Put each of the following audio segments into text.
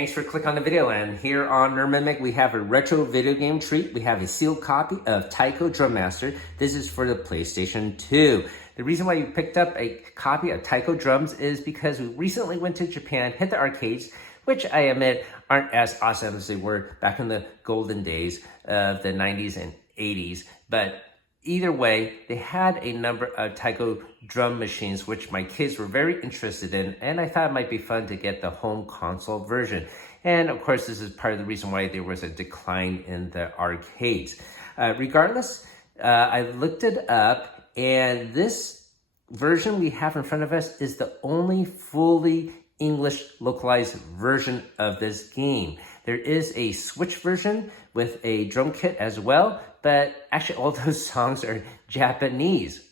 Thanks for clicking on the video, and here on Nerd Mimic, we have a retro video game treat. We have a sealed copy of Taiko Drum Master. This is for the PlayStation 2. The reason why you picked up a copy of Taiko Drums is because we recently went to Japan, hit the arcades, which I admit aren't as awesome as they were back in the golden days of the 90s and 80s. But either way, they had a number of Taiko drum machines, which my kids were very interested in, and I thought it might be fun to get the home console version. And of course, this is part of the reason why there was a decline in the arcades. Regardless, I looked it up, and this version we have in front of us is the only fully English localized version of this game. There is a Switch version with a drum kit as well, but actually all those songs are Japanese.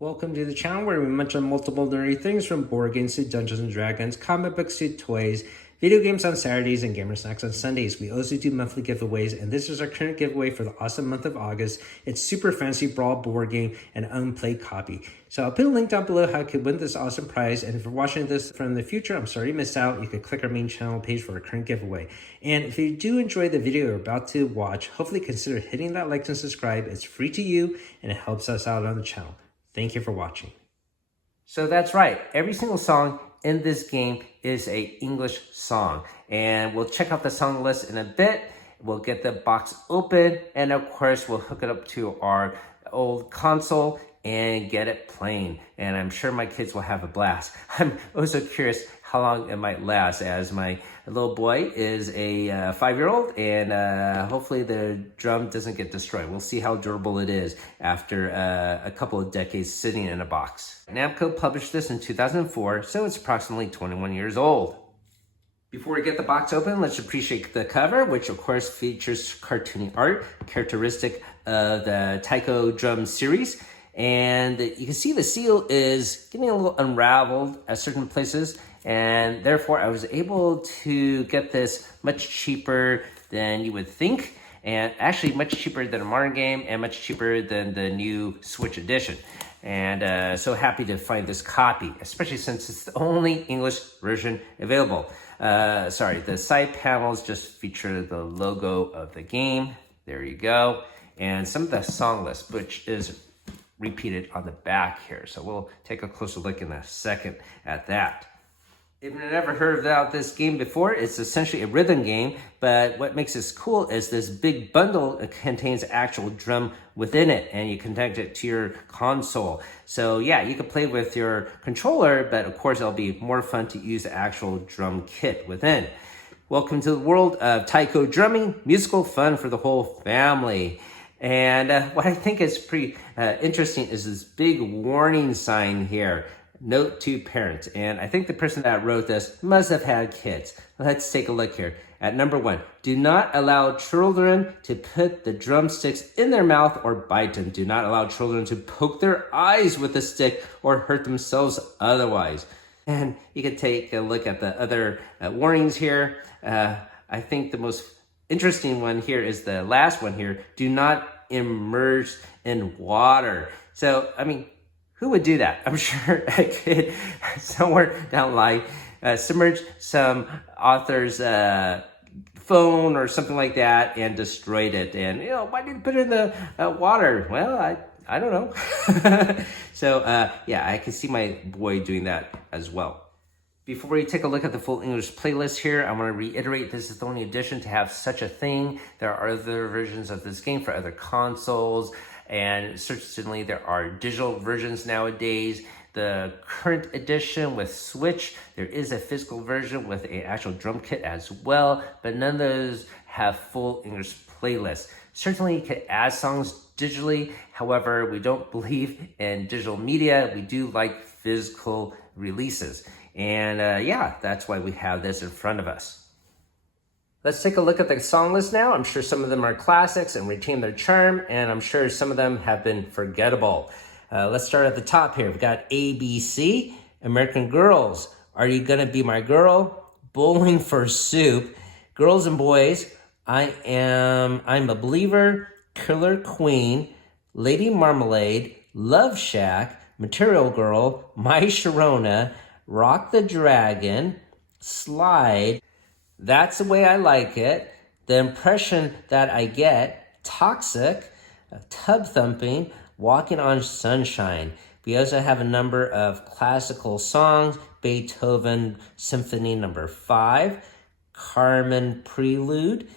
Welcome to the channel where we mention multiple nerdy things from board games to Dungeons and Dragons, comic books to toys, video games on Saturdays, and gamer snacks on Sundays. We also do monthly giveaways, and this is our current giveaway for the awesome month of August. It's Super Fantasy Brawl board game and unplayed copy. So I'll put a link down below how you could win this awesome prize, and if you're watching this from the future, I'm sorry you missed out. You could click our main channel page for our current giveaway. And if you do enjoy the video you're about to watch, hopefully consider hitting that like and subscribe. It's free to you, and it helps us out on the channel. Thank you for watching. So that's right. Every single song in this game is a English song. And we'll check out the song list in a bit. We'll get the box open. And of course, we'll hook it up to our old console and get it playing. And I'm sure my kids will have a blast. I'm also curious how long it might last, as my little boy is a 5-year-old, and hopefully the drum doesn't get destroyed. We'll see how durable it is after a couple of decades sitting in a box. Namco published this in 2004, so it's approximately 21 years old. Before we get the box open, let's appreciate the cover, which of course features cartoony art, characteristic of the Taiko drum series. And you can see the seal is getting a little unraveled at certain places, and therefore I was able to get this much cheaper than you would think, and actually much cheaper than a modern game and much cheaper than the new Switch edition. And so happy to find this copy, especially since it's the only English version available. Sorry, the side panels just feature the logo of the game. There you go. And some of the song list, which is repeated on the back here. So we'll take a closer look in a second at that. If you've never heard about this game before, it's essentially a rhythm game, but what makes this cool is this big bundle contains actual drum within it, and you connect it to your console. So yeah, you can play with your controller, but of course it'll be more fun to use the actual drum kit within. Welcome to the world of Taiko drumming, musical fun for the whole family. And what I think is pretty interesting is this big warning sign here. Note to parents. And I think the person that wrote this must have had kids. Let's take a look here. At number 1, do not allow children to put the drumsticks in their mouth or bite them. Do not allow children to poke their eyes with the stick or hurt themselves otherwise. And you can take a look at the other warnings here. I think the most interesting one here is the last one here. Do not immerse in water. So, I mean, who would do that? I'm sure a kid somewhere down the line submerged some author's phone or something like that and destroyed it. And, you know, why did you put it in the water? Well, I don't know. So, yeah, I can see my boy doing that as well. Before we take a look at the full English playlist here, I want to reiterate this is the only edition to have such a thing. There are other versions of this game for other consoles, and certainly there are digital versions nowadays. The current edition with Switch, there is a physical version with an actual drum kit as well, but none of those have full English playlists. Certainly you can add songs digitally, however, we don't believe in digital media. We do like physical releases. And yeah, that's why we have this in front of us. Let's take a look at the song list now. I'm sure some of them are classics and retain their charm, and I'm sure some of them have been forgettable. Let's start at the top here. We've got ABC, American Girls, Are You Gonna Be My Girl, Bowling for Soup, Girls and Boys, I'm a Believer, Killer Queen, Lady Marmalade, Love Shack, Material Girl, My Sharona, Rock the Dragon, slide. That's the way I like it. The impression that I get, toxic, tub thumping, walking on sunshine. We also have a number of classical songs, Beethoven Symphony No. 5, Carmen Prelude,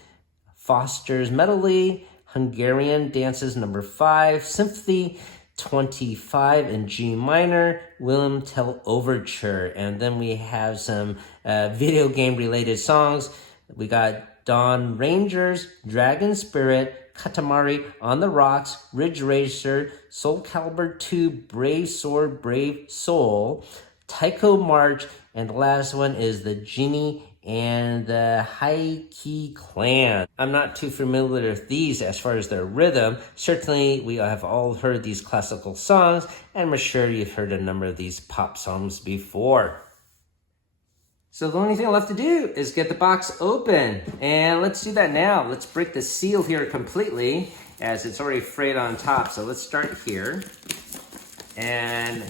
Foster's Medley, Hungarian Dances No. 5, Symphony 25 in G minor, Wilhelm Tell Overture. And then we have some video game related songs. We got Dawn Rangers, Dragon Spirit, Katamari on the Rocks, Ridge Racer, Soul Calibur 2, Brave Sword, Brave Soul, Taiko March, and the last one is the Genie and the High Key Clan. I'm not too familiar with these as far as their rhythm. Certainly, we have all heard these classical songs, and I'm sure you've heard a number of these pop songs before. So the only thing left to do is get the box open, and let's do that now. Let's break the seal here completely, as it's already frayed on top. So let's start here, and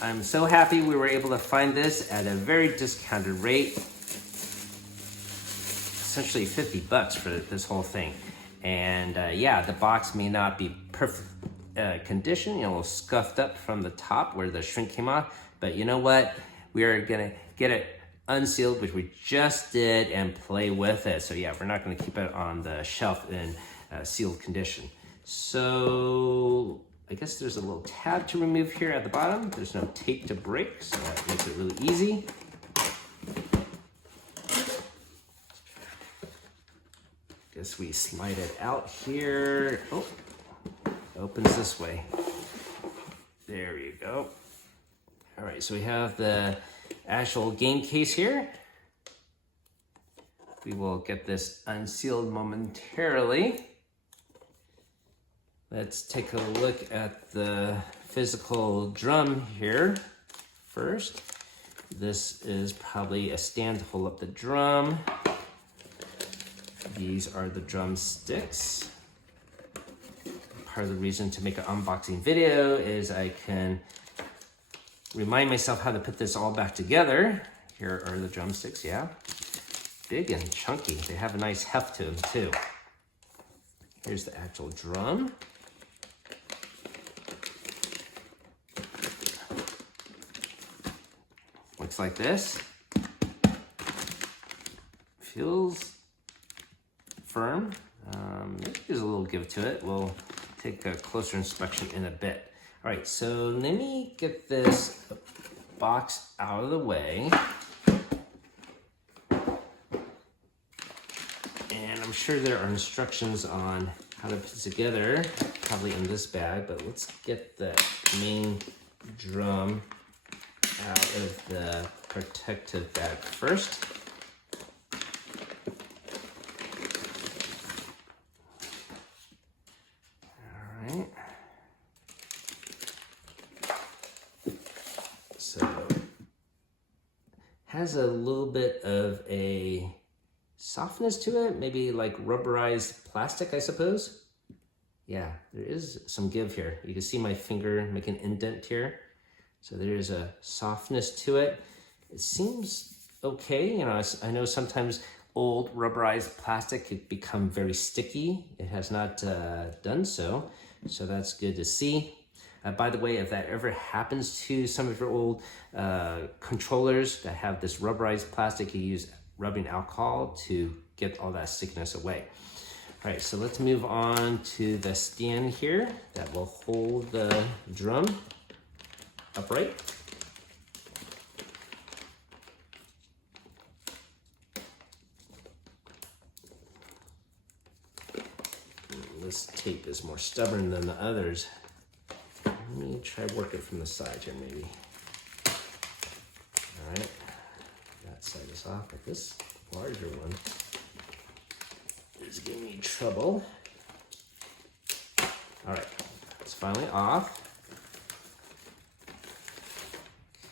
I'm so happy we were able to find this at a very discounted rate. Essentially $50 for this whole thing. And yeah, the box may not be perfect condition, a little scuffed up from the top where the shrink came off, but you know what? We are gonna get it unsealed, which we just did, and play with it. So yeah, we're not gonna keep it on the shelf in sealed condition. So I guess there's a little tab to remove here at the bottom. There's no tape to break, so that makes it really easy. Guess we slide it out here. Oh, opens this way. There you go. All right, so we have the actual game case here. We will get this unsealed momentarily. Let's take a look at the physical drum here first. This is probably a stand to hold up the drum. These are the drumsticks. Part of the reason to make an unboxing video is I can remind myself how to put this all back together. Here are the drumsticks, yeah. Big and chunky. They have a nice heft to them too. Here's the actual drum. Looks like this. Feels firm. Maybe there's a little give to it. We'll take a closer inspection in a bit. All right, so let me get this box out of the way. And I'm sure there are instructions on how to put it together, probably in this bag, but let's get the main drum out of the protective bag first. Has a little bit of a softness to it, maybe like rubberized plastic, I suppose. Yeah, there is some give here. You can see my finger make an indent here. So there's a softness to it. It seems okay. You know, I know sometimes old rubberized plastic can become very sticky. It has not done so. So that's good to see. By the way, if that ever happens to some of your old controllers that have this rubberized plastic, you use rubbing alcohol to get all that stickiness away. All right, so let's move on to the stand here that will hold the drum upright. This tape is more stubborn than the others. Let me try working from the side here, maybe. All right, that side is off, but this larger one is giving me trouble. All right, it's finally off.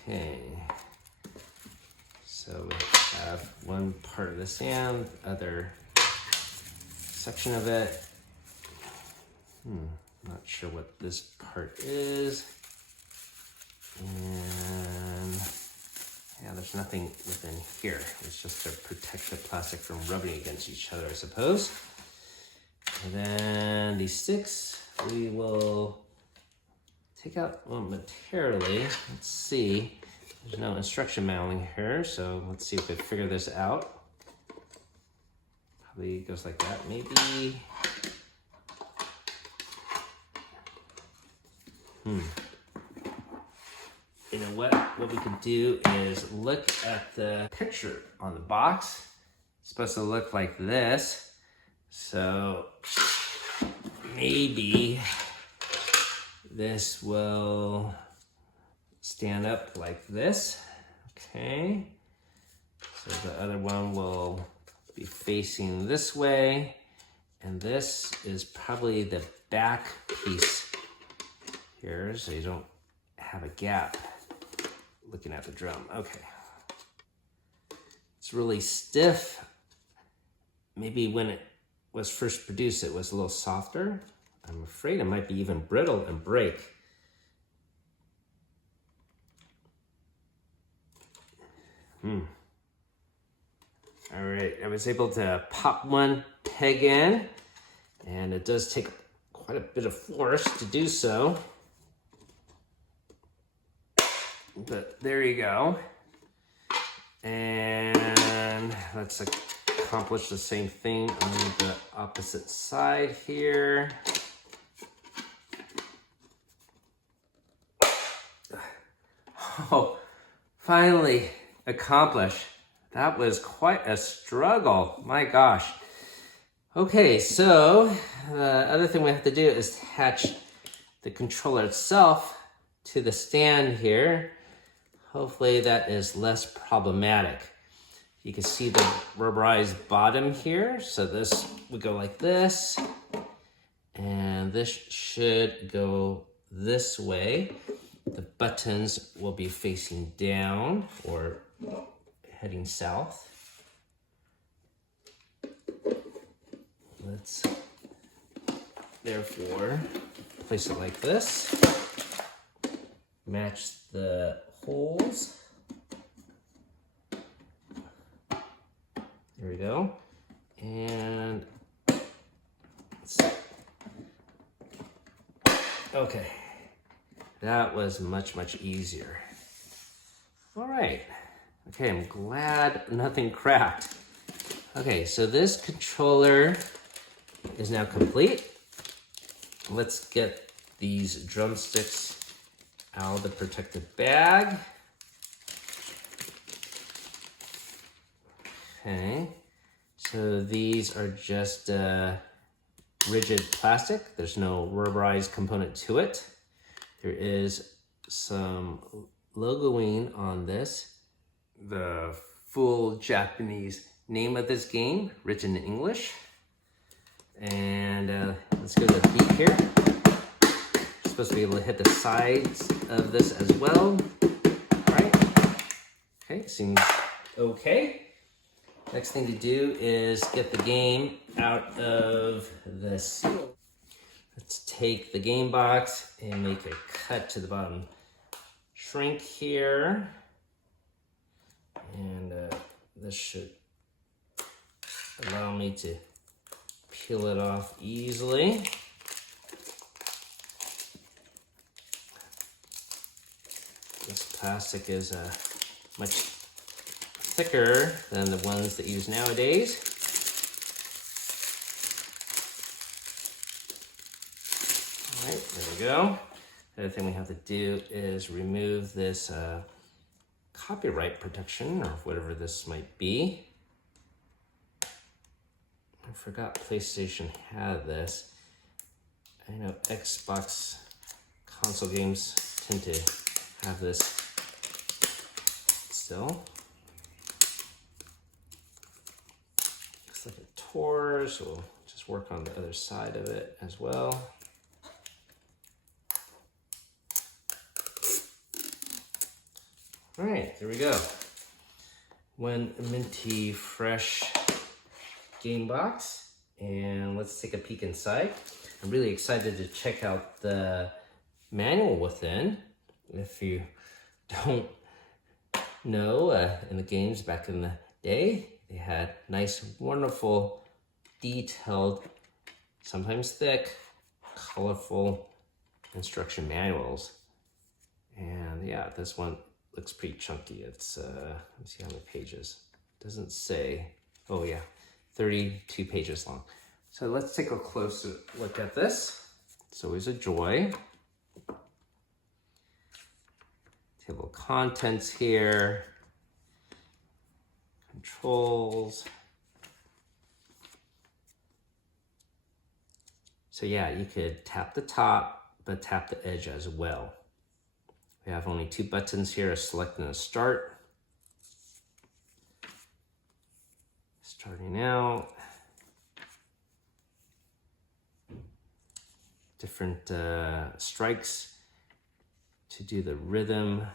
Okay, so we have one part of the stand, other section of it. Not sure what this part is. And Yeah, there's nothing within here. It's just to protect the plastic from rubbing against each other, I suppose. And then these sticks, we will take out momentarily. Let's see. There's no instruction manual here, so let's see if we figure this out. Probably goes like that, maybe. You know what we could do is look at the picture on the box. It's supposed to look like this. So maybe this will stand up like this. Okay. So the other one will be facing this way. And this is probably the back piece here, so you don't have a gap looking at the drum. Okay. It's really stiff. Maybe when it was first produced, it was a little softer. I'm afraid it might be even brittle and break. All right, I was able to pop one peg in, and it does take quite a bit of force to do so. But there you go. And let's accomplish the same thing on the opposite side here. Oh, finally accomplished. That was quite a struggle. My gosh. Okay, so the other thing we have to do is attach the controller itself to the stand here. Hopefully that is less problematic. You can see the rubberized bottom here. So this would go like this. And this should go this way. The buttons will be facing down or heading south. Let's therefore place it like this. Match the holes. There we go. And okay. That was much easier. All right. Okay, I'm glad nothing cracked. Okay, so this controller is now complete. Let's get these drumsticks out of the protective bag. Okay, so these are just rigid plastic. There's no rubberized component to it. There is some logoing on this. The full Japanese name of this game, written in English. And let's go to the beat here. You're supposed to be able to hit the sides of this as well. All right. Okay, seems okay. Next thing to do is get the game out of the seal. Let's take the game box and make a cut to the bottom shrink here. And this should allow me to peel it off easily. This plastic is much thicker than the ones that use nowadays. All right, there we go. The other thing we have to do is remove this copyright protection, or whatever this might be. I forgot PlayStation had this. I know Xbox console games tend to have this still. Looks like it tore, so we'll just work on the other side of it as well. All right, there we go. One minty fresh game box, and let's take a peek inside. I'm really excited to check out the manual within. If you don't know, in the games back in the day, they had nice, wonderful, detailed, sometimes thick, colorful instruction manuals. And yeah, this one looks pretty chunky. It's, let me see how many pages. It doesn't say, oh yeah, 32 pages long. So let's take a closer look at this. It's always a joy. Table of contents here. Controls. So yeah, you could tap the top, but tap the edge as well. We have only 2 buttons here, a select and a start. Starting out. Different strikes to do the rhythm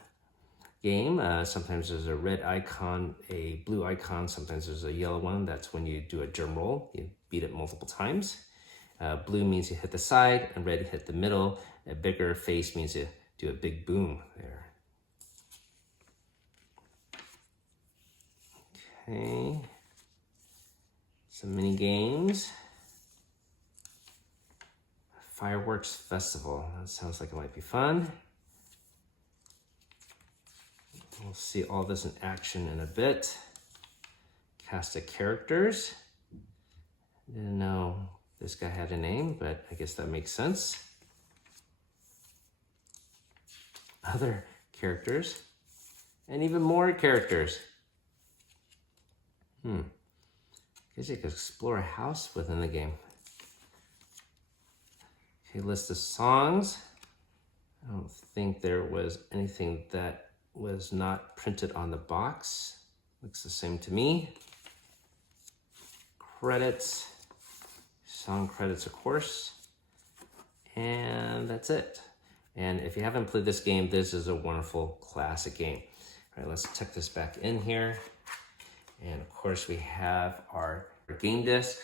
game. Sometimes there's a red icon, a blue icon, sometimes there's a yellow one. That's when you do a drum roll. You beat it multiple times. Blue means you hit the side, and red hit the middle. A bigger face means you do a big boom there. Okay. Some mini games. Fireworks Festival. That sounds like it might be fun. We'll see all this in action in a bit. Cast of characters. Didn't know this guy had a name, but I guess that makes sense. Other characters. And even more characters. Guess you could explore a house within the game. Okay, list of songs. I don't think there was anything that was not printed on the box. Looks the same to me. Credits. Song credits, of course. And that's it. And if you haven't played this game, this is a wonderful classic game. All right, let's tuck this back in here. And of course we have our game disc.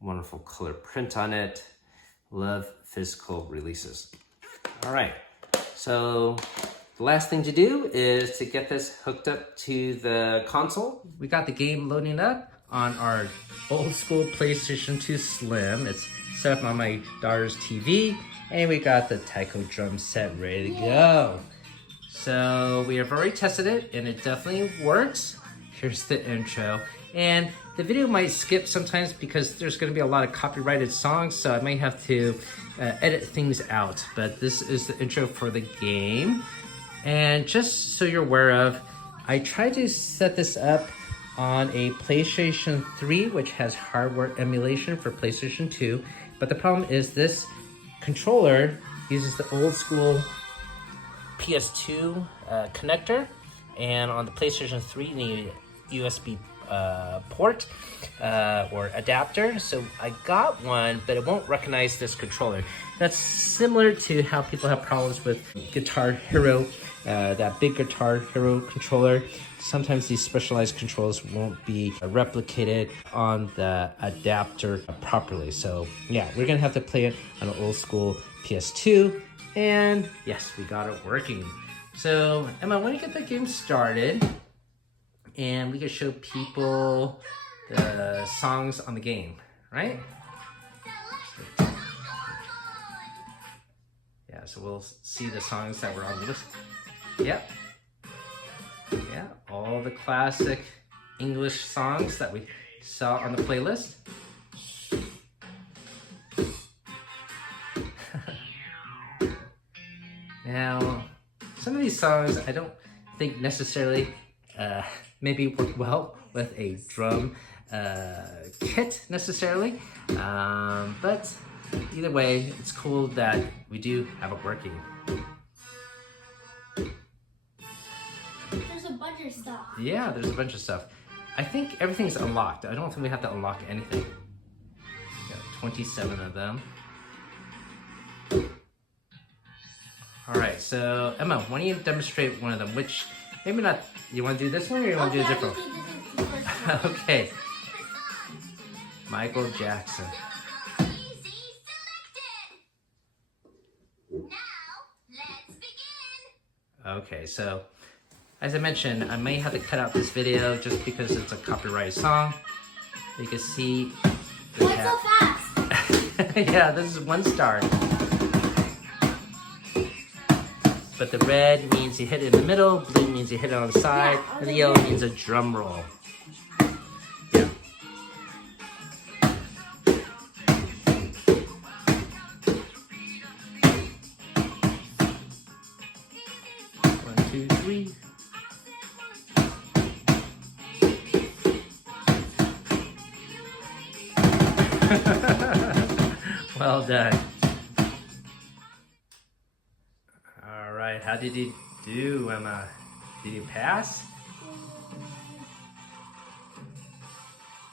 Wonderful color print on it. Love physical releases. All right, so the last thing to do is to get this hooked up to the console. We got the game loading up on our old school PlayStation 2 Slim. It's set up on my daughter's TV, and we got the Taiko drum set ready to go. So we have already tested it, and it definitely works. Here's the intro. And the video might skip sometimes because there's going to be a lot of copyrighted songs, so I might have to edit things out. But this is the intro for the game. And just so you're aware of, I tried to set this up on a PlayStation 3, which has hardware emulation for PlayStation 2. But the problem is this controller uses the old school PS2 connector. And on the PlayStation 3, you need USB port or adapter. So I got one, but it won't recognize this controller. That's similar to how people have problems with Guitar Hero, that big Guitar Hero controller. Sometimes these specialized controls won't be replicated on the adapter properly. So yeah, we're gonna have to play it on an old school PS2. And yes, we got it working. So Emma, when you get the game started, and we can show people the songs on the game, right? Yeah, so we'll see the songs that were on the list. Yep. Yeah, all the classic English songs that we saw on the playlist. Now, some of these songs I don't think necessarily maybe work well with a drum kit necessarily, but either way, it's cool that we do have it working. There's a bunch of stuff. Yeah, there's a bunch of stuff. I think everything's unlocked. I don't think we have to unlock anything. Got 27 of them. All right, so Emma, why don't you demonstrate one of them? Which, maybe not, you want to do this one or you want to do a different one? Okay. Michael Jackson. Okay, so As I mentioned, I may have to cut out this video just because it's a copyrighted song. You can see. What's so fast? Yeah, this is 1 star. But the red means you hit it in the middle, blue means you hit it on the side, and the yellow means a drum roll. Yeah. One, two, three. Well done. All right, how did you do, Emma? Did you pass?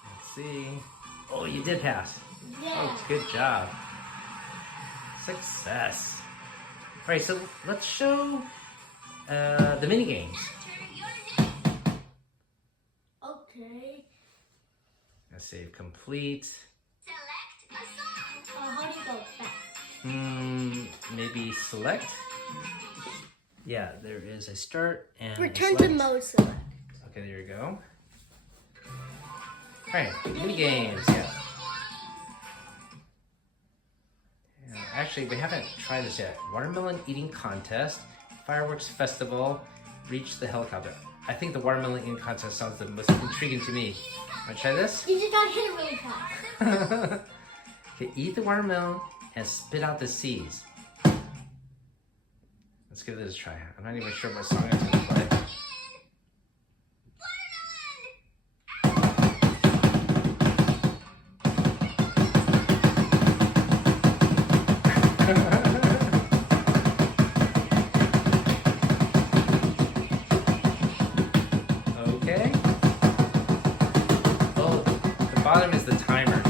Let's see. Oh, you did pass. Yeah. Oh, good job. Success. All right, so let's show the mini games. Okay. Let's save complete. How do you go back? Maybe select. Yeah, there is a start and Return a to select. mode select. Okay, there you go. All right, mini games. Yeah. Actually, we haven't tried this yet. Watermelon eating contest, fireworks festival, reach the helicopter. I think the watermelon eating contest sounds the most intriguing to me. Want to try this? You just gotta hit it really fast. Okay, eat the watermelon and spit out the seeds. Let's give this a try. I'm not even sure what song I'm gonna play. Okay. Oh, the bottom is the timer.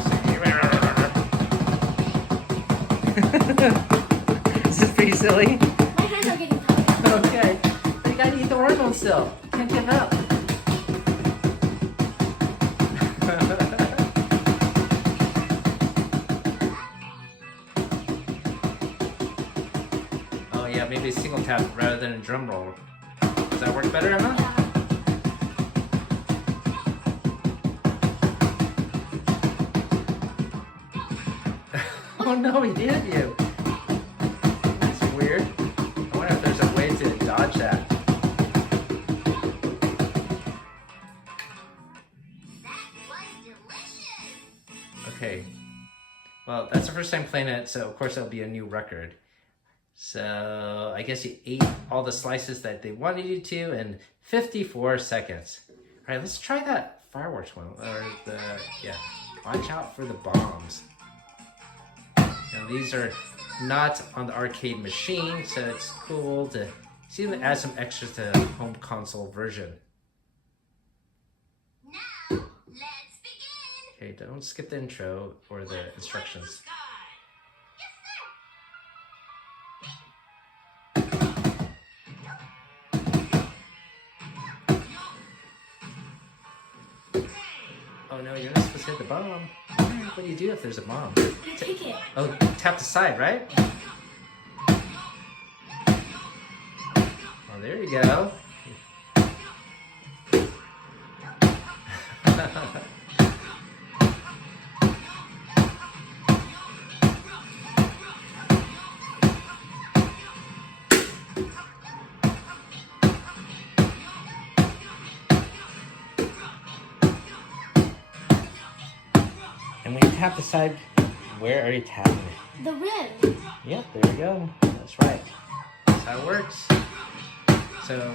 This is pretty silly. My hands are getting tired. Okay. But you gotta eat the watermelon still. Can't give up. Oh yeah, maybe a single tap rather than a drum roll. Does that work better, Emma? Yeah. Oh no, he did you. That's weird. I wonder if there's a way to dodge that. Okay. Well, that's the first time playing it, so of course that'll be a new record. So I guess you ate all the slices that they wanted you to in 54 seconds. All right, let's try that fireworks one. Or the, yeah, watch out for the bombs. Now these are not on the arcade machine, so it's cool to see them add some extras to the home console version. Now, let's begin. Okay, don't skip the intro or the instructions. Oh no, you're not supposed to hit the bomb. What do you do if there's a bomb? You kick it. Oh, tap the side, right? Oh, there you go. And when you tap the side, where are you tapping it? The rim. Yep, there you go. That's right. That's how it works. So,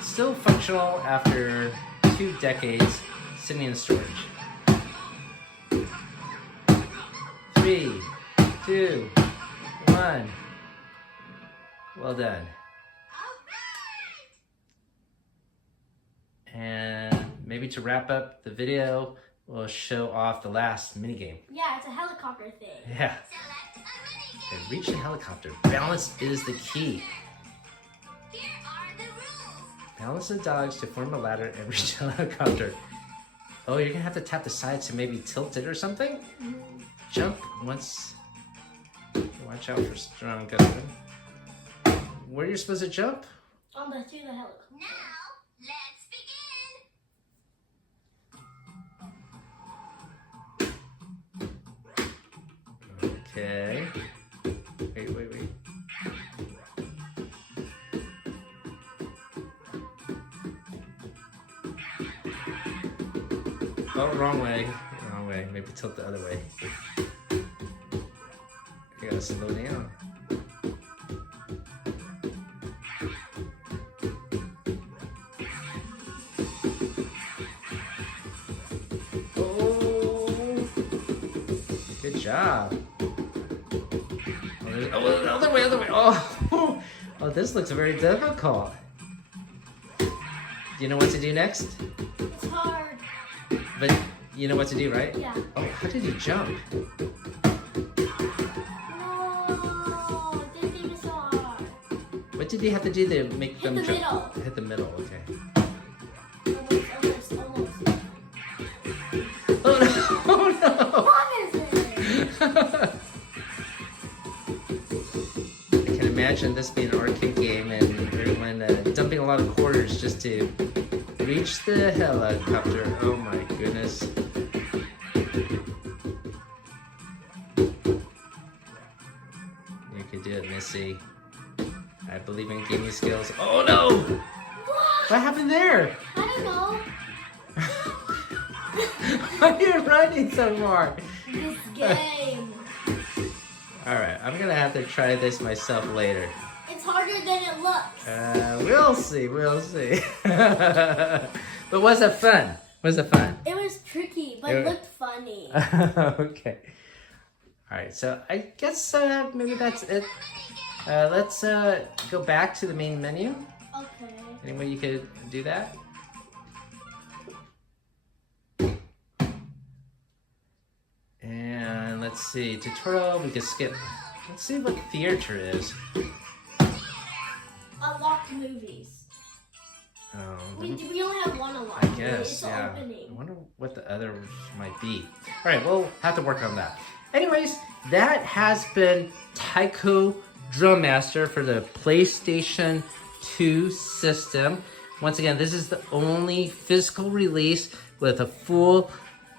still functional after 2 decades sitting in storage. 3, 2, 1. Well done. And maybe to wrap up the video, we'll show off the last minigame. Yeah, it's a helicopter thing. Yeah. Okay, reach the helicopter. Balance is the key. Here are the rules. Balance the dogs to form a ladder and reach the helicopter. Oh, you're gonna have to tap the sides to maybe tilt it or something? Jump once. Watch out for strong gust. Where are you supposed to jump? To the helicopter. Now, Okay. Wait. Oh, wrong way. Wrong way. Maybe tilt the other way. You gotta slow down. Oh, good job. Oh, other way. Oh, oh, this looks very difficult. Do you know what to do next? It's hard. But you know what to do, right? Yeah. Oh, how did you jump? No, this game is so hard. What did you have to do to make Hit them the jump? middle. Hit the middle, okay. Almost. Oh no! Oh What is it? no! I can imagine this being an arcade game and everyone dumping a lot of quarters just to reach the helicopter. Oh my goodness. You can do it, Missy. I believe in gaming skills. Oh no! What happened there? I don't know. Why are you running so far? This game. Alright, I'm gonna have to try this myself later. It's harder than it looks. We'll see. But was it fun? It was tricky, but It- it looked funny. Okay. Alright, so I guess maybe that's it. Let's go back to the main menu. Okay. Any way you could do that? And let's see, tutorial, we can skip. Let's see what theater is. Unlocked movies. We only have one unlocked. I guess, It's yeah. opening. I wonder what the others might be. All right, we'll have to work on that. Anyways, that has been Taiko Drum Master for the PlayStation 2 system. Once again, this is the only physical release with a full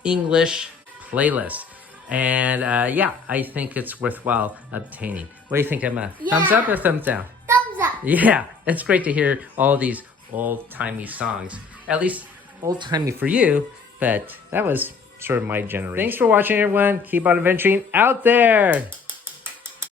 English playlist. And yeah, I think it's worthwhile obtaining. What do you think, Emma? Thumbs up or thumbs down? Thumbs up. Yeah, it's great to hear all these old-timey songs. At least old-timey for you, but that was sort of my generation. Thanks for watching, everyone. Keep on adventuring out there.